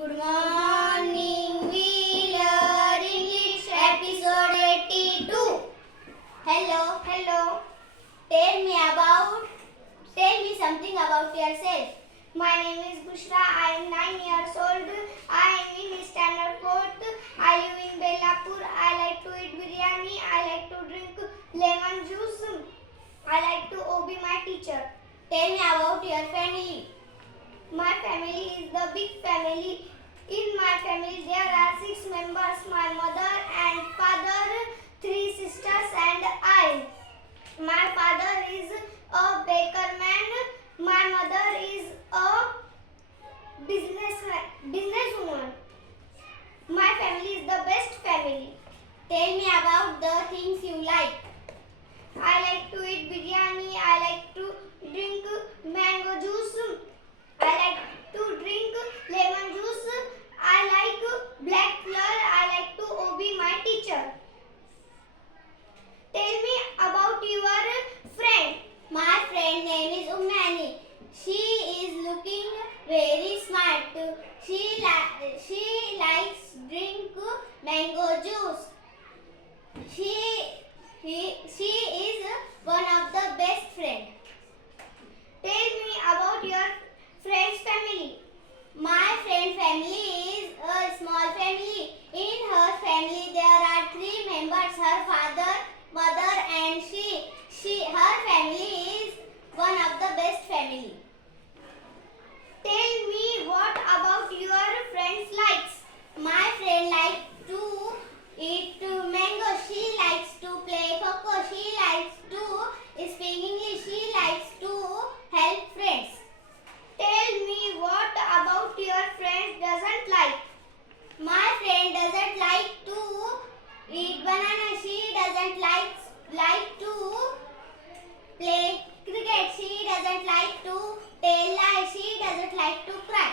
Good morning. We learn English episode 82. Hello. Tell me something about yourself. My name is Bushra. I am 9 years old. I am in standard 4th. I live in Belapur. I like to eat biryani. I like to drink lemon juice. I like to obey my teacher. Tell me about your family. My family is the big family. In my family there are 6 members. My mother and father, 3 sisters and I. My father is a baker man. My mother is a businesswoman. My family is the best family. Tell me about the things you like. I like to eat biryani. I like to drink mango juice. I like to drink lemon juice. I like black color. I like to obey my teacher. Tell me about your friend. My friend name is Ummani. She is looking very smart. She likes drink mango juice. She is one of the best friend. Tell me about your friend's family. My friend family is a small family. In her family there are 3 members, her father, mother and she. Her family is one of the best family. Tell me what about your friend's likes. My friend likes to eat mango. She likes to play coco. She likes to speak English. She likes to help friends. Tell me what about your friend doesn't like. My friend doesn't like to eat banana. She doesn't like to play cricket. She doesn't like to tell lies. She doesn't like to cry.